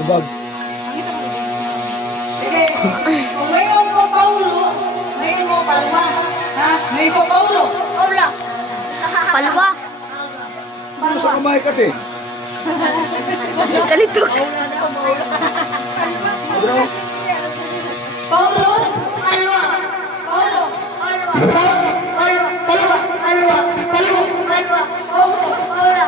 Hubag. Sige. Kung ngayon ko Paulo, ngayon mo Palma. Ha? Ngayon ko Paulo. Paula. Palwa. Ano sa kamay ka, te? Kalitok. Ano? Paulo. Palwa. Paulo. Palwa. Palwa. Palwa. Palwa. Palwa. Palwa. Paulo. Paula.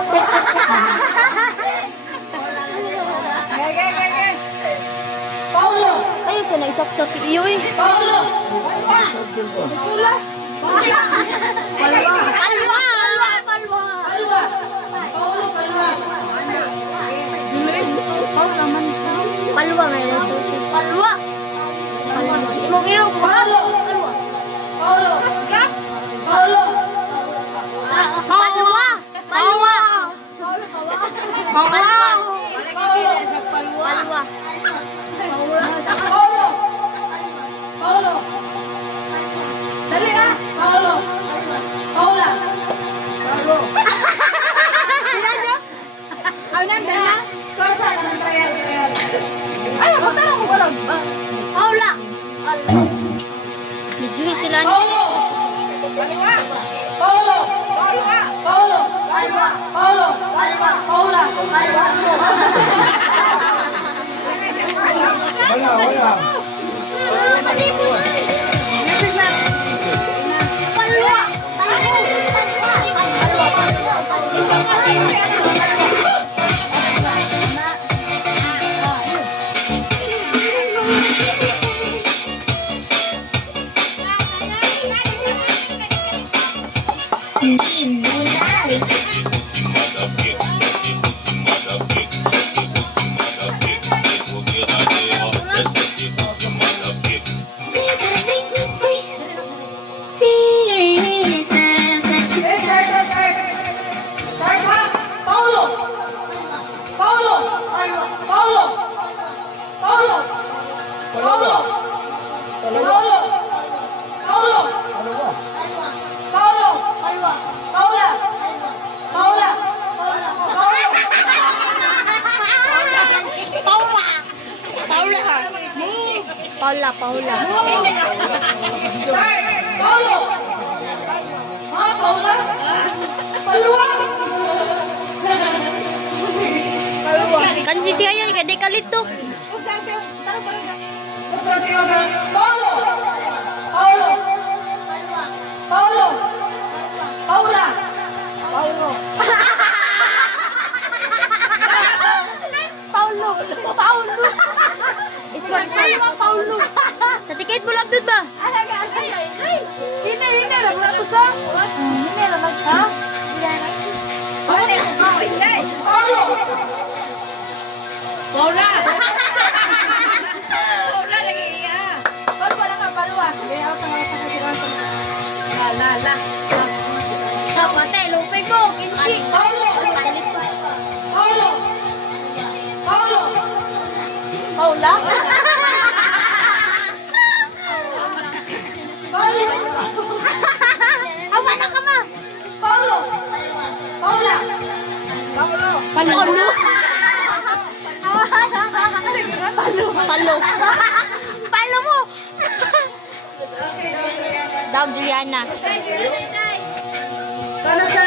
Paulo. Kayo sa nagsaksak iyo eh. Paulo. Palwa. Palwa. Palwa. Palwa. Paulo Palwa. Palwa may resulti. Palwa. Palwa. Imo Paulo. Palwa. Paulo. Paulo. Palwa. Palwa. Palwa. Palwa. Paulo. Paulo. Dali ha. Paulo. Paula. Paulo. Ang nanda na? Kung saan ka ng trial? Ay, magtanong ko ba? Paula. Medyo sila ni. Paulo. Paulo. Paulo. Palwa. Paulo. Palwa. Paula. Palwa. Wala. Palwa. Eh, start. Start ha. Paulo. Paulo. Palwa. Paulo. Paulo. Paulo. Paulo. Paulo. Paulo. Palwa. Paula. Paula. Paula. Start. Paulo. Ha, Paula? Palwa. Kan sisi ayan gede kalitok. Sa tiwagan. Paulo. Paulo. Paulo. Paula. Paulo. Paulo. Iswag. Paulo. Sa tiket mo lang dun ba? Paulo. Paula! Paula lagi iya. Palwa lang ka, palwa. Kaya ako sa mga sakasiransan. La. Sa patay, lupay ko. Kinchi. Paulo. Kalitok. Paulo. Paulo. Paula? Paulo. Awa na ka ma. Paulo. Paula. Paulo. Palo. Palo mo. Dog Juliana. Kano sa